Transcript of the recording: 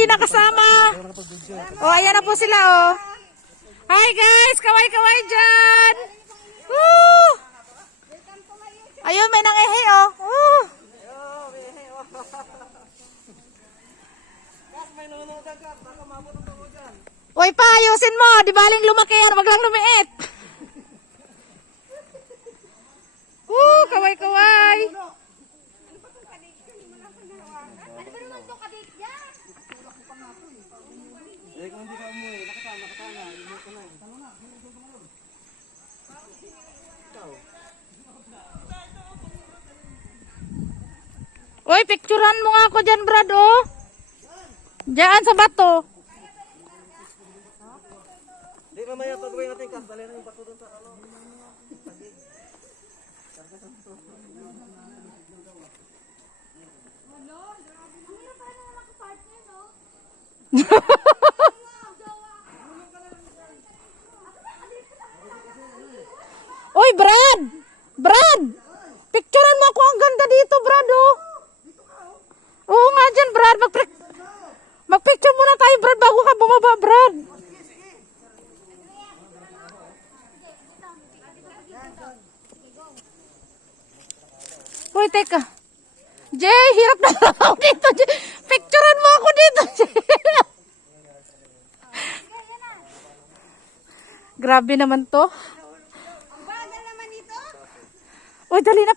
hindi nakasama. Oh, ayan na po sila, oh. Hi guys, kaway-kaway dyan. Woo! Ayun, may nangihi, oh. Woo! Uy, pa, ayusin mo. Di baling lumaki yan, wag lang lumiit. Woo, kaway-kaway. Uy, picturean mo nga ako dyan, Brad, oh. Diyan sa bato. Di mamaya pag-uwi natin, kasdali na yung bato doon sa ano. Uy, Brad! Brad! Picturean mo ako, ang ganda dito, Brad, oh. Oo nga dyan, Brad. Mag-picture muna tayo, Brad, bago ka bumaba, Brad. Uy, teka. Jay, hirap na lang ako dito, Jay. Picturean mo ako dito, Jay. Grabe naman to. Ang bagal naman ito. Uy, dali na,